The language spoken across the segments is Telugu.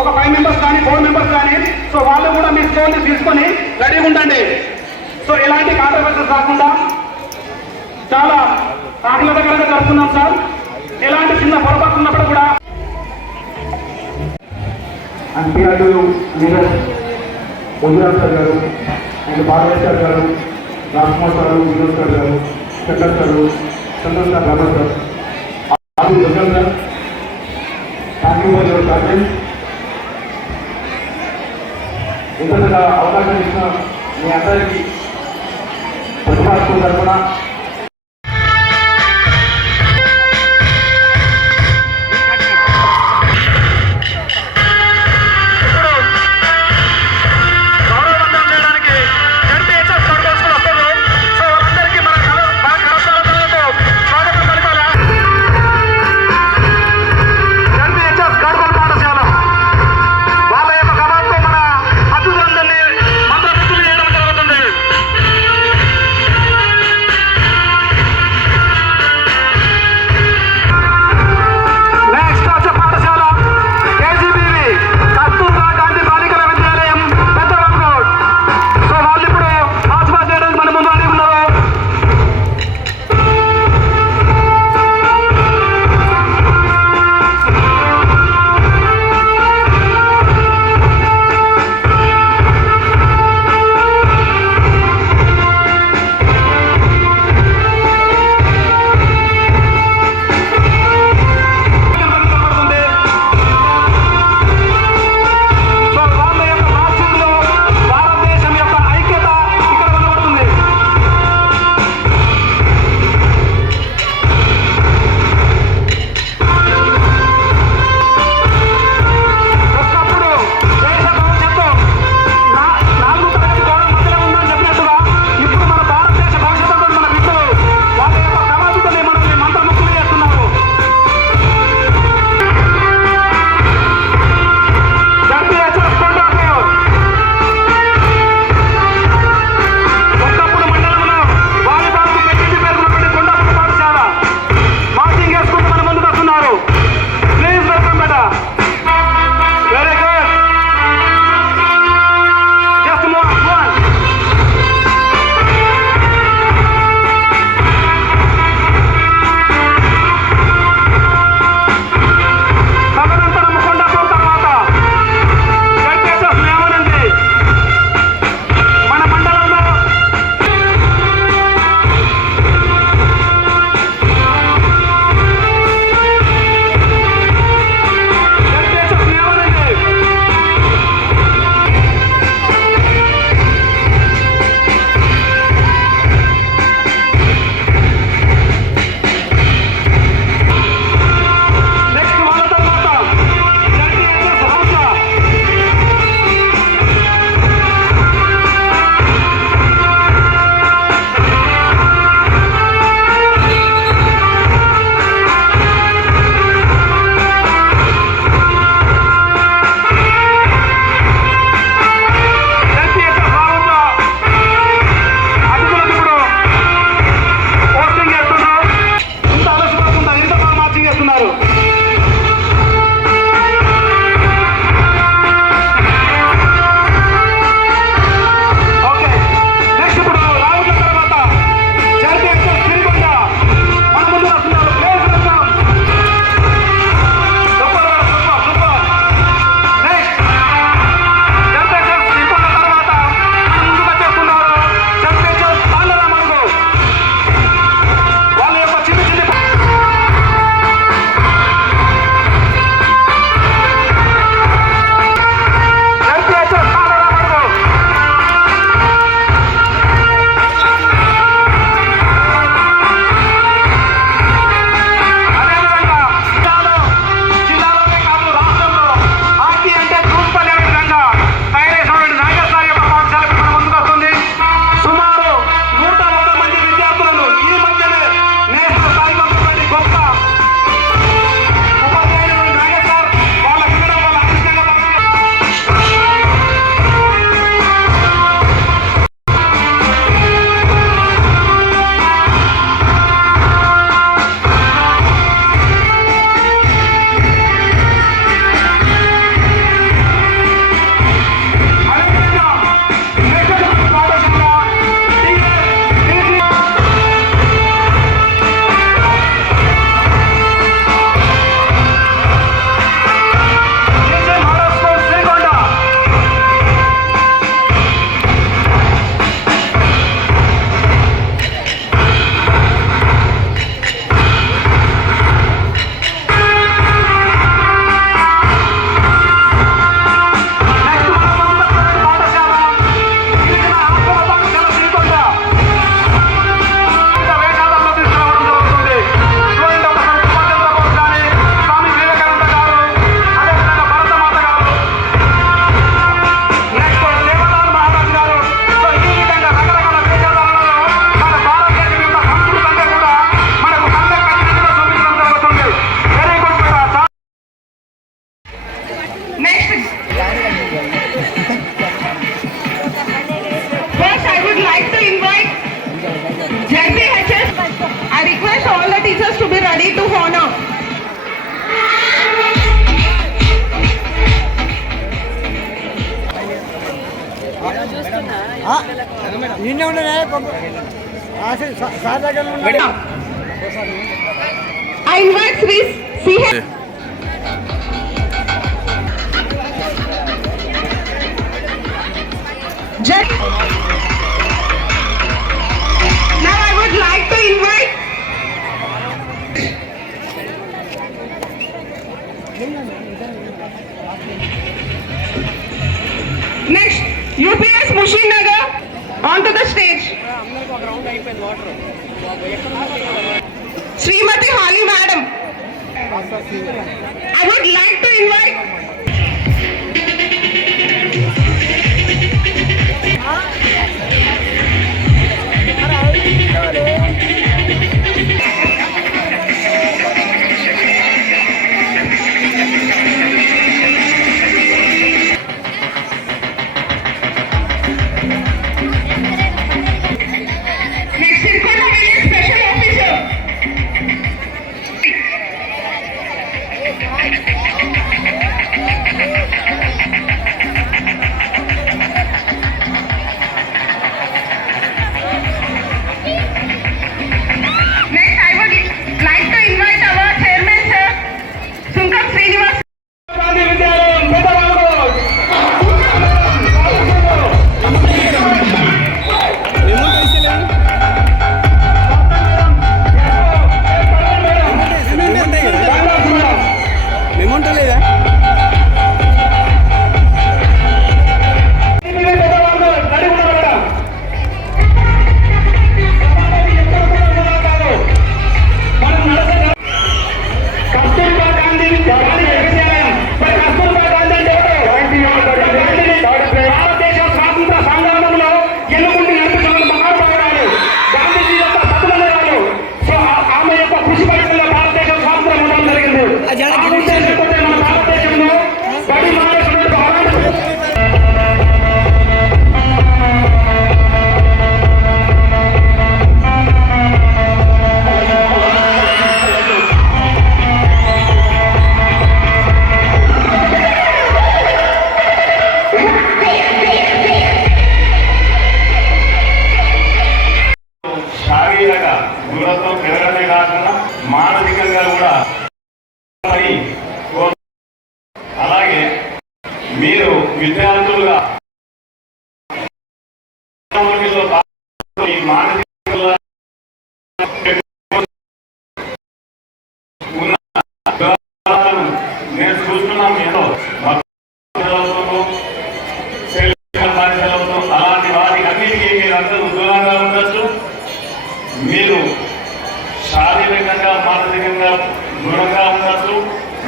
ఒక ఫైవ్ మెంబర్స్ కానీ ఫోర్ మెంబర్స్ కానీ సో వాళ్ళు కూడా మీ స్టోన్ తీసుకొని రెడీగా ఉండండి. సో ఎలాంటి కాంట్రవర్సీస్ రాకుండా చాలా ఆహ్లాదకరంగా జరుపుకున్నాం సార్. ఎలాంటి చిన్న పొరపాటు ఉన్నప్పుడు కూడా అండ్ పిఆర్డూ లీడర్ సార్ గారు అండ్ బాలయ్య గారు రాజ్కుమార్ సార్ వినోద్ సార్ గారు Shankar sir Chandran sir Raman sir. Adi sir thank you for your presence ఇంతగా అవకాశం ఇచ్చిన మీ అందరికీ ప్రతిభాత్మ తరఫున I request all the teachers to be ready to honor. నిన్నే ఉండనే సార్ దగ్గర ఉన్నాడు I invite Sri CH. Jet. Now I would like to invite UPS Mushin Nagar onto the stage. Srimati Holly Madam, I would like to invite. పాల్గొని నేను చూస్తున్నాం ఏదో అలాంటి అన్నిటికీ మీరు అందరూ దూరంగా ఉండొచ్చు మీరు శారీరకంగా మానసికంగా దృఢంగా ఉండొచ్చు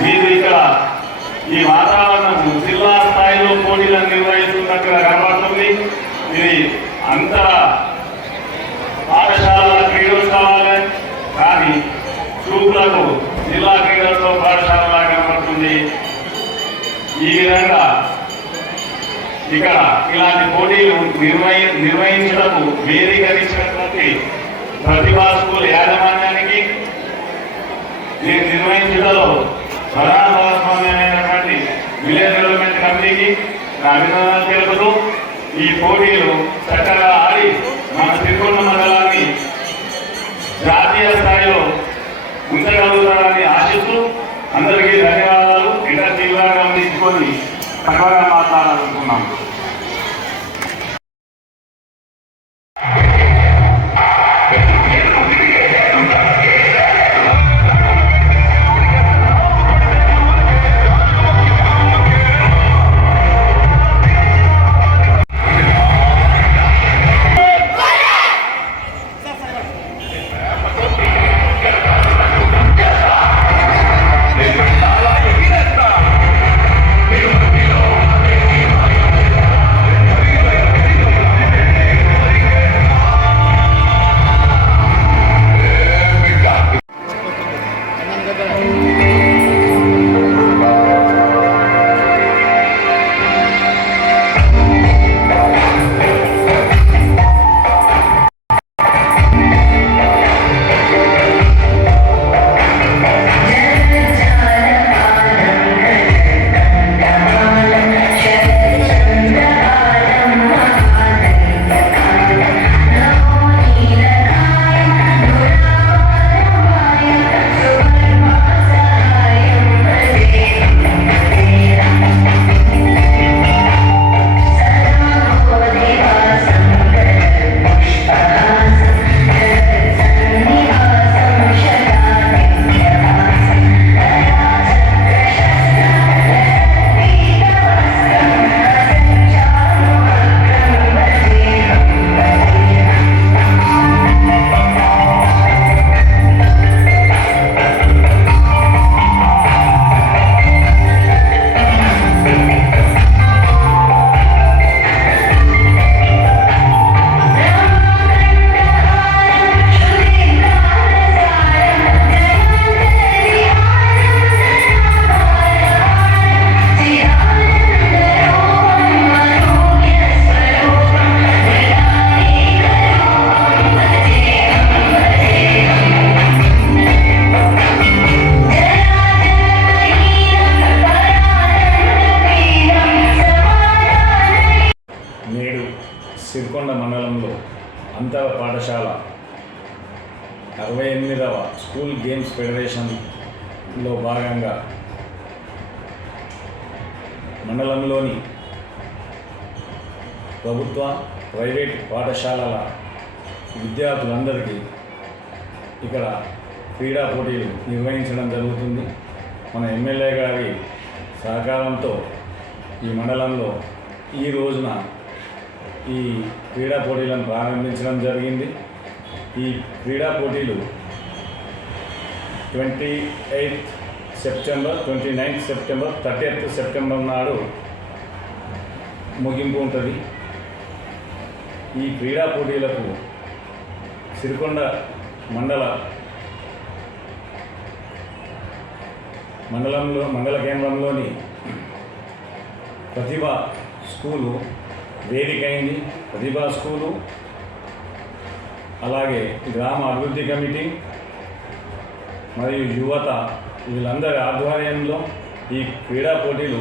మీరు ఇక్కడ ఈ వాతావరణం జిల్లా స్థాయిలో పోటీలను నిర్వహిస్తున్నట్టుగా కనబడుతుంది. ఇది అంతర చూపులకు జిల్లా క్రీడోత్సవ పాఠశాలలా కనబడుతుంది ఈ విధంగా ఇక్కడ ఇలాంటి పోటీలు నిర్వహి నిర్వహించడము వేదికరించినటువంటి ప్రతిభా స్కూల్ యాజమాన్యానికి దీన్ని నిర్వహించడంలో ప్రధాన భాగస్వామ్యమైనటువంటి విలేజ్ డెవలప్మెంట్ కమిటీకి నా అభినందనలు తెలుపుతూ ఈ పోటీలు చక్కగా ఆడి రాష్ట్రాల అరవై ఎనిమిదవ స్కూల్ గేమ్స్ ఫెడరేషన్లో భాగంగా మండలంలోని ప్రభుత్వ ప్రైవేట్ పాఠశాలల విద్యార్థులందరికీ ఇక్కడ క్రీడా పోటీలు నిర్వహించడం జరుగుతుంది. మన ఎమ్మెల్యే గారి సహకారంతో ఈ మండలంలో ఈ రోజున ఈ క్రీడా పోటీలను ప్రారంభించడం జరిగింది. ఈ క్రీడా పోటీలు twenty eighth September twenty ninth September thirty September నాడు ముగింపు ఉంటుంది. ఈ క్రీడా పోటీలకు సిరికొండ మండల మండలంలో మండల కేంద్రంలోని ప్రతిభ స్కూలు వేదిక అయింది ప్రతిభా స్కూలు అలాగే గ్రామ అభివృద్ధి కమిటీ మరియు యువత వీళ్ళందరి ఆధ్వర్యంలో ఈ క్రీడా పోటీలు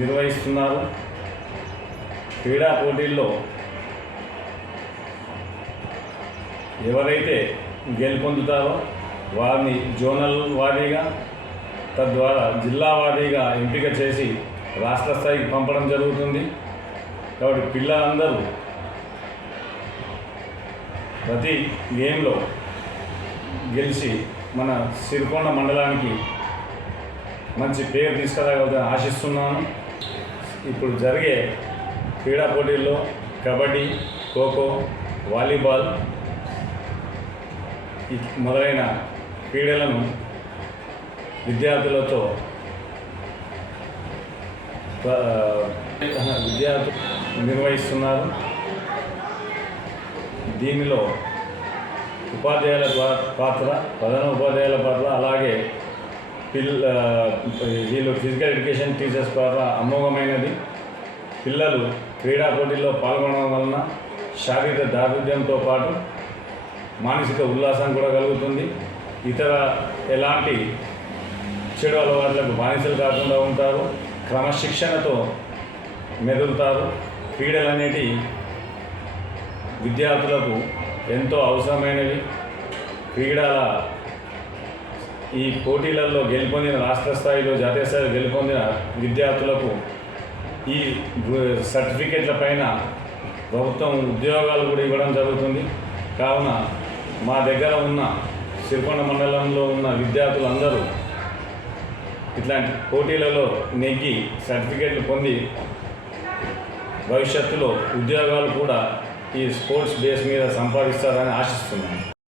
నిర్వహిస్తున్నారు. క్రీడా పోటీల్లో ఎవరైతే గెలుపొందుతారో వారిని జోనల్ వారీగా తద్వారా జిల్లా వారీగా ఎంపిక చేసి రాష్ట్ర స్థాయికి పంపడం జరుగుతుంది. కాబట్టి పిల్లలందరూ ప్రతి గేమ్లో గెలిచి మన సిరికొండ మండలానికి మంచి పేరు తీసుకురాగలుగుతాను ఆశిస్తున్నాను. ఇప్పుడు జరిగే క్రీడా పోటీల్లో కబడ్డీ ఖోఖో వాలీబాల్ మొదలైన క్రీడలను విద్యార్థులతో విద్యార్థులు నిర్వహిస్తున్నారు. దీనిలో ఉపాధ్యాయుల పా- పాత్ర ప్రధాన ఉపాధ్యాయుల పాత్ర అలాగే పిల్ల వీళ్ళు ఫిజికల్ ఎడ్యుకేషన్ టీచర్స్ పాత్ర అమోఘమైనది. పిల్లలు క్రీడా పోటీల్లో పాల్గొనడం వలన శారీరక దారుఢ్యంతో పాటు మానసిక ఉల్లాసం కూడా కలుగుతుంది. ఇతర ఎలాంటి చెడు అలవాట్లకు బానిసలు కాకుండా ఉంటారు. క్రమశిక్షణతో మెదులుతారు. క్రీడలు అనేటివి విద్యార్థులకు ఎంతో అవసరమైనవి. క్రీడల ఈ పోటీలలో గెలుపొందిన రాష్ట్ర స్థాయిలో జాతీయ స్థాయిలో గెలుపొందిన విద్యార్థులకు ఈ సర్టిఫికెట్ల పైన ప్రభుత్వం ఉద్యోగాలు కూడా ఇవ్వడం జరుగుతుంది. కావున మా దగ్గర ఉన్న సిరికొండ మండలంలో ఉన్న విద్యార్థులందరూ ఇట్లాంటి పోటీలలో నెగ్గి సర్టిఫికెట్లు పొంది భవిష్యత్తులో ఉద్యోగాలు కూడా ఈ స్పోర్ట్స్ బేస్ మీద సంపాదిస్తారని ఆశిస్తున్నాను.